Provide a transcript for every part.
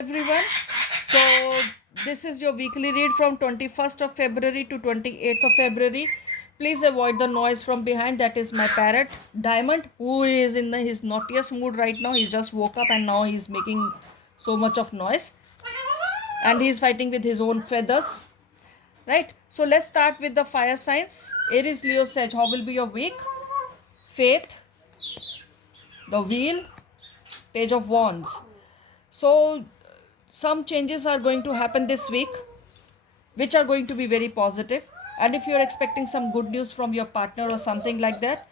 Everyone. So this is your weekly read from 21st of February to 28th of February. Please avoid the noise from behind. That is my parrot Diamond, who is in his naughtiest mood right now. He just woke up and now he's making so much of noise, and he's fighting with his own feathers. Right. So let's start with the fire signs. Aries, Leo, Sag. How will be your week? Faith, the wheel, Page of Wands. So some changes are going to happen this week, which are going to be very positive. And if you're expecting some good news from your partner or something like that,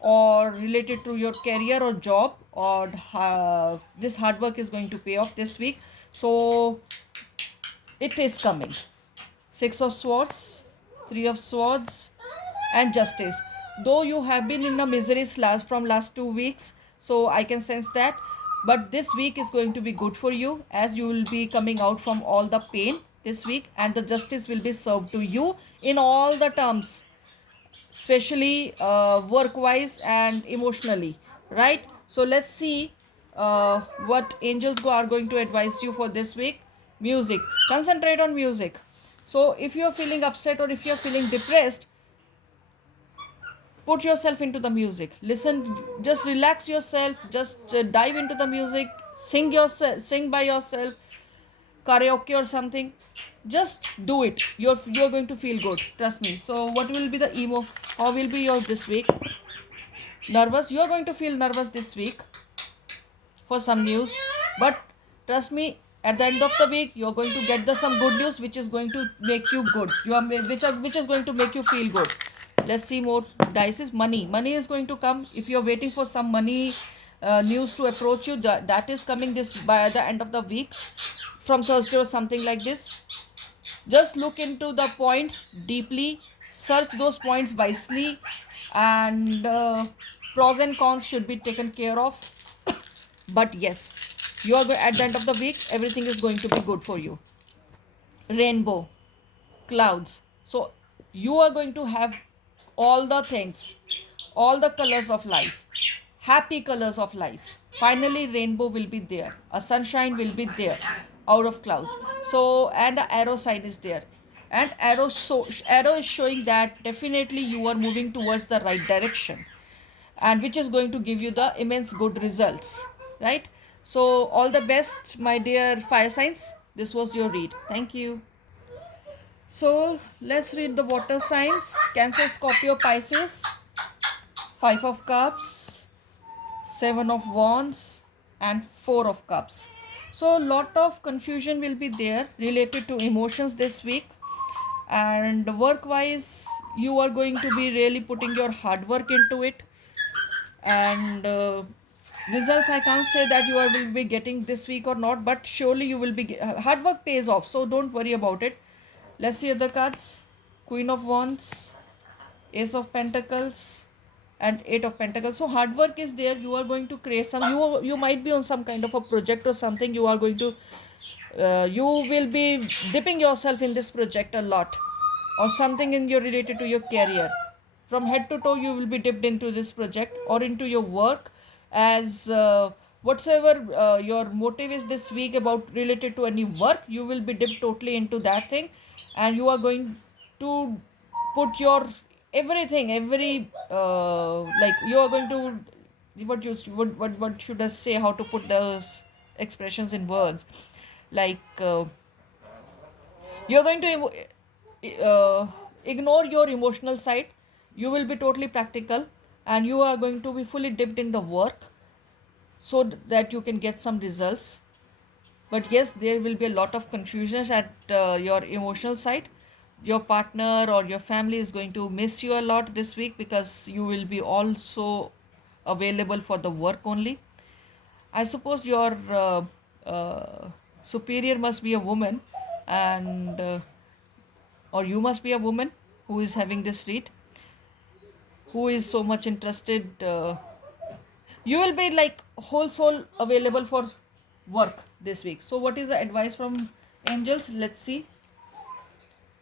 or related to your career or job, or this hard work is going to pay off this week, so it is coming. Six of Swords, Three of Swords, and Justice. Though you have been in a misery from last 2 weeks, so I can sense that. But this week is going to be good for you, as you will be coming out from all the pain this week, and the justice will be served to you in all the terms, especially work wise and emotionally. Right? So let's see what angels are going to advise you for this week. Music. Concentrate on music. So if you're feeling upset or if you're feeling depressed, put yourself into the music. Listen, just relax yourself, just dive into the music, sing by yourself, karaoke or something. Just do it. You're going to feel good, trust me. So what will be the emo? How will be your this week? Nervous. You're going to feel nervous this week for some news, but trust me, at the end of the week you're going to get some good news, which is going to make you good. Which is going to make you feel good. Let's see more dice. Is money is going to come. If you're waiting for some money news to approach you, that is coming this by the end of the week, from Thursday or something like this. Just look into the points deeply, search those points wisely, and pros and cons should be taken care of. But yes, you are at the end of the week, everything is going to be good for you. Rainbow, clouds. So you are going to have all the things, all the colors of life, happy colors of life. Finally, rainbow will be there. A sunshine will be there out of clouds. So, and the arrow sign is there. And arrow is showing that definitely you are moving towards the right direction, and which is going to give you the immense good results. Right? So, all the best, my dear fire signs. This was your read. Thank you. So let's read the water signs. Cancer, Scorpio, Pisces. Five of Cups, Seven of Wands, and Four of Cups. So lot of confusion will be there related to emotions this week. And work wise, you are going to be really putting your hard work into it. And results, I can't say that you will be getting this week or not, but surely you will be. Hard work pays off, so don't worry about it. Let's see other cards. Queen of Wands, Ace of Pentacles, and Eight of Pentacles. So hard work is there. You are going to create some. You might be on some kind of a project or something. You are going to. You will be dipping yourself in this project a lot, or something in your related to your career. From head to toe, you will be dipped into this project or into your work, as whatsoever your motive is this week about related to any work. You will be dipped totally into that thing, and you are going to put your everything, like you are going to what should I say? How to put those expressions in words? Like you're going to ignore your emotional side. You will be totally practical, and you are going to be fully dipped in the work, so that you can get some results. But yes, there will be a lot of confusions at your emotional side. Your partner or your family is going to miss you a lot this week, because you will be also available for the work only. I suppose your superior must be a woman, and or you must be a woman who is having this read, who is so much interested. You will be like whole soul available for work this week. So what is the advice from angels? Let's see.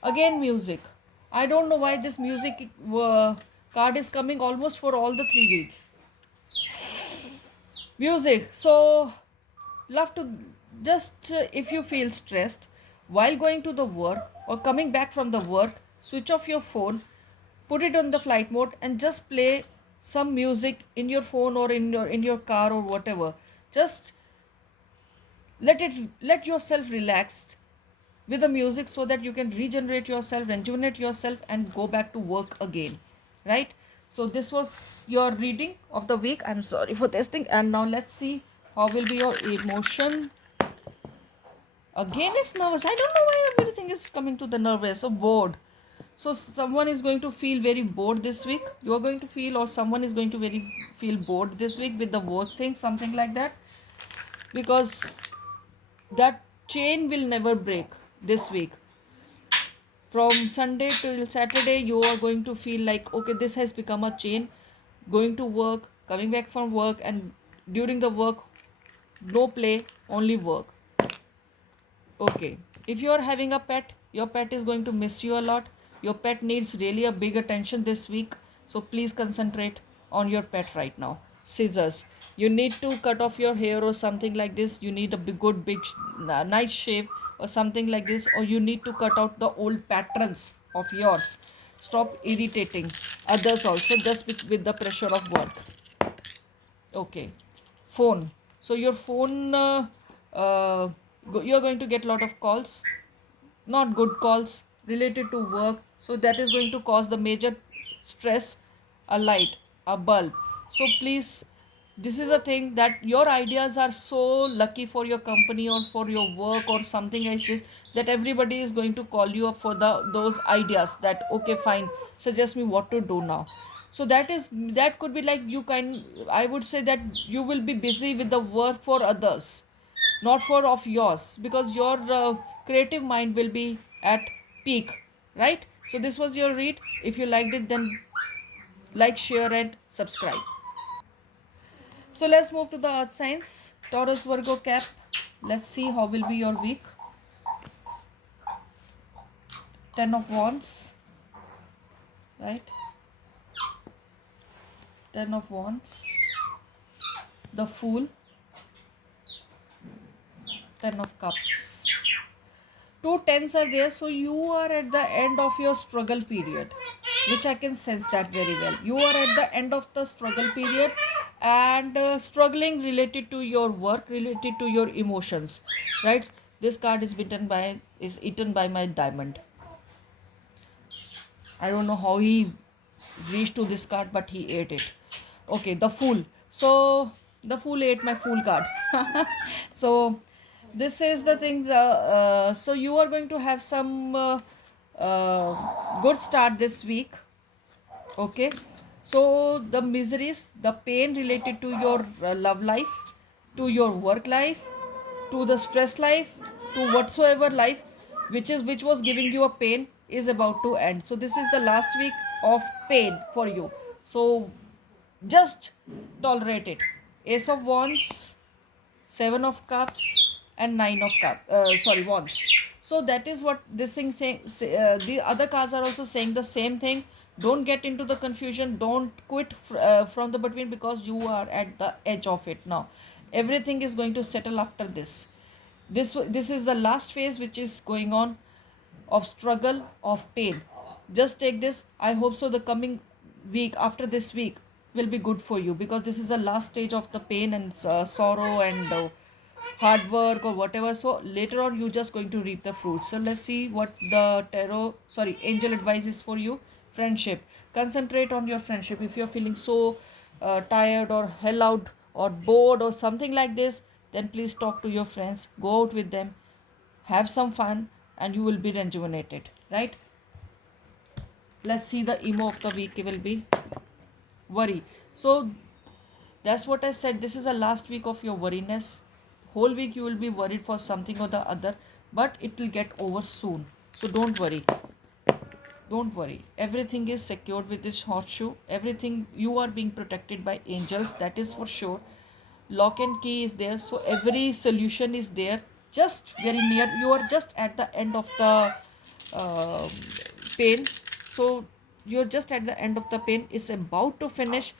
Again, music. I don't know why this music card is coming almost for all the three reads. Music. So love to Just if you feel stressed while going to the work or coming back from the work, switch off your phone, put it on the flight mode, and just play some music in your phone or in your car or whatever. Just let yourself relax with the music so that you can rejuvenate yourself and go back to work again, right? So this was your reading of the week. I'm sorry for testing. And now let's see how will be your emotion. Again it's nervous. I don't know why everything is coming to the nervous or bored. So someone is going to feel very bored this week. You are going to feel, or someone is going to very feel bored this week with the work thing, something like that, because that chain will never break this week. From Sunday till Saturday, you are going to feel like, okay, this has become a chain. Going to work, coming back from work, and during the work, no play, only work. Okay, if you are having a pet, your pet is going to miss you a lot. Your pet needs really a big attention this week. So please concentrate on your pet right now. Scissors. You need to cut off your hair or something like this. You need a good big nice shave or something like this. Or you need to cut out the old patterns of yours. Stop irritating others also just with the pressure of work. Okay, phone. So your phone, uh, you're going to get a lot of calls, not good calls related to work. So that is going to cause the major stress, a light, a bulb. So please, this is a thing that your ideas are so lucky for your company or for your work or something like this, that everybody is going to call you up for those ideas, that okay fine, suggest me what to do now. So that could be like, I would say that you will be busy with the work for others, not for of yours, because your creative mind will be at peak, right? So this was your read. If you liked it, then like, share, and subscribe. So let's move to the earth signs. Taurus, Virgo, Cap. Let's see how will be your week. 10 of wands, right? 10 of wands, the fool, 10 of cups. Two tens are there, so you are at the end of your struggle period, which I can sense that very well. You are at the end of the struggle period, and struggling related to your work, related to your emotions, right? This card is eaten by my diamond. I don't know how he reached to this card, but he ate it. Okay, the fool. So the fool ate my fool card. So this is the thing. So you are going to have some good start this week. Okay. So the miseries, the pain related to your love life, to your work life, to the stress life, to whatsoever life which was giving you a pain is about to end. So this is the last week of pain for you. So just tolerate it. Ace of Wands, 7 of Cups, and 9 of Cups. Sorry, Wands. So that is what this thing the other cards are also saying the same thing. Don't get into the confusion. Don't quit from the between, because you are at the edge of it now. Everything is going to settle after this. This is the last phase which is going on, of struggle, of pain. Just take this. I hope so the coming week, after this week, will be good for you, because this is the last stage of the pain and sorrow and hard work or whatever. So later on you're just going to reap the fruits. So let's see what the angel advice is for you. Friendship. Concentrate on your friendship. If you're feeling so tired or hell out or bored or something like this, then please talk to your friends, go out with them, have some fun, and you will be rejuvenated, right? Let's see, the emo of the week will be worry. So that's what I said, this is the last week of your worriness. Whole week you will be worried for something or the other, but it will get over soon. So don't worry. Don't worry, everything is secured with this horseshoe. Everything, you are being protected by angels, that is for sure. Lock and key is there, so every solution is there, just very near. You are just at the end of the uh, pain. So you're just at the end of the pain, it's about to finish.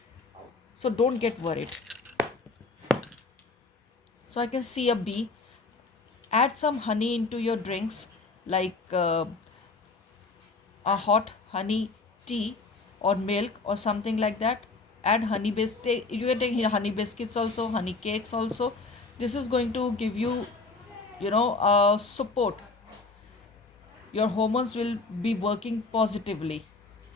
So don't get worried. So I can see a bee. Add some honey into your drinks, like a hot honey tea or milk or something like that. Add honey you can take honey biscuits also, honey cakes also. This is going to give you, support. Your hormones will be working positively,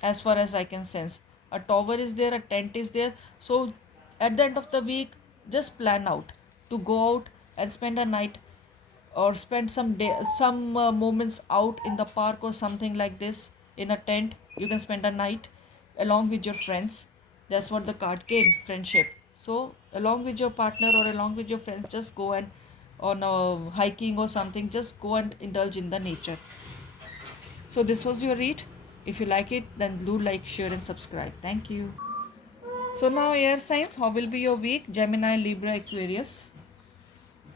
as far as I can sense. A tower is there, a tent is there. So at the end of the week, just plan out to go out and spend a night, or spend some moments out in the park or something like this, in a tent. You can spend a night along with your friends. That's what the card came, friendship. So along with your partner or along with your friends, just go and on a hiking or something, just go and indulge in the nature. So this was your read. If you like it, then do like, share and subscribe. Thank you. So now air signs, how will be your week? Gemini, Libra, Aquarius.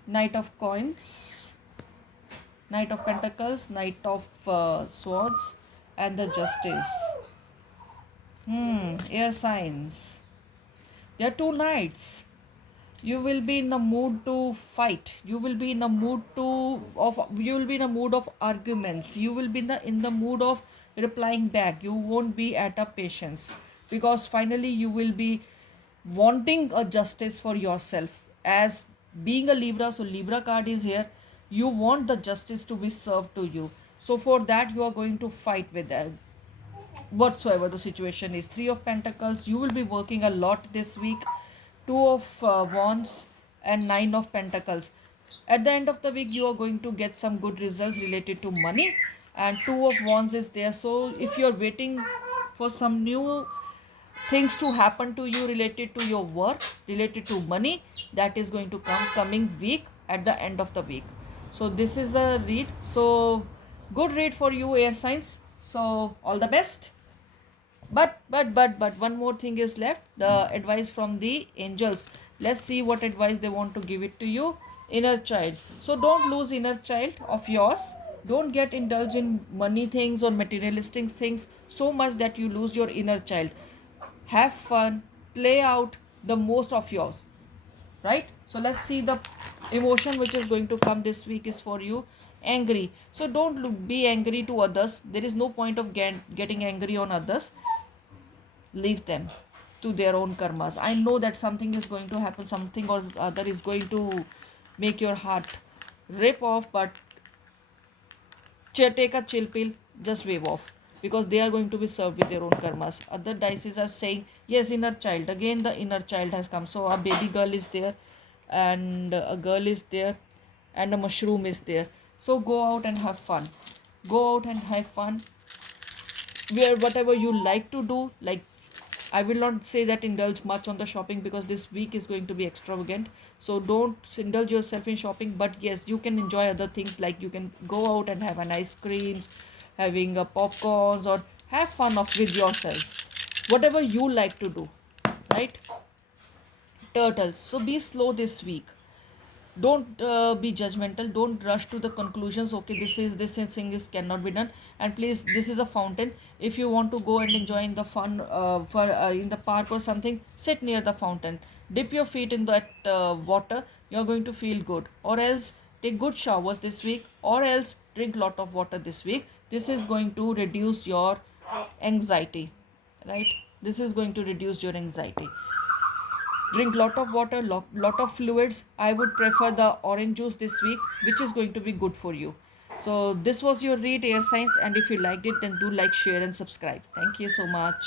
Knight of coins, Knight of pentacles, Knight of swords, and the justice. Air signs. There are two knights. You will be in a mood to fight. You will be in a mood of arguments. You will be in the mood of replying back. You won't be at a patience, because finally you will be wanting a justice for yourself. As being a Libra, so Libra card is here. You want the justice to be served to you. So for that you are going to fight with that, whatsoever the situation is. Three of pentacles, you will be working a lot this week. Two of wands and nine of pentacles. At the end of the week, you are going to get some good results related to money, and two of wands is there. So if you're waiting for some new things to happen to you related to your work, related to money, that is going to come coming week, at the end of the week. So this is the read. So good read for you, air signs. So all the best. But one more thing is left, the advice from the angels. Let's see what advice they want to give it to you. Inner child. So don't lose inner child of yours. Don't get indulged in money things or materialistic things so much that you lose your inner child. Have fun, play out the most of yours, right? So let's see the emotion which is going to come this week is for you. Angry. So don't be angry to others. There is no point of getting angry on others. Leave them to their own karmas. I know that something is going to happen, something or other is going to make your heart rip off, but take a chill pill, just wave off, because they are going to be served with their own karmas. Other dices are saying, yes, inner child. Again, the inner child has come. So a baby girl is there, and a girl is there, and a mushroom is there. So go out and have fun. Go out and have fun. Where whatever you like to do, like, I will not say that indulge much on the shopping, because this week is going to be extravagant. So don't indulge yourself in shopping. But yes, you can enjoy other things, like you can go out and have an ice creams, having a popcorns, or have fun with yourself. Whatever you like to do, right? Turtle. So be slow this week. Don't be judgmental. Don't rush to the conclusions. Okay, this thing is cannot be done. And please, this is a fountain. If you want to go and enjoy in the fun for in the park or something, sit near the fountain, dip your feet in that water. You're going to feel good. Or else take good showers this week, or else drink lot of water this week. This is going to reduce your anxiety, right? This is going to reduce your anxiety. Drink lot of water, lot of fluids. I would prefer the orange juice this week, which is going to be good for you. So this was your read, air signs, and if you liked it, then do like, share and subscribe. Thank you so much.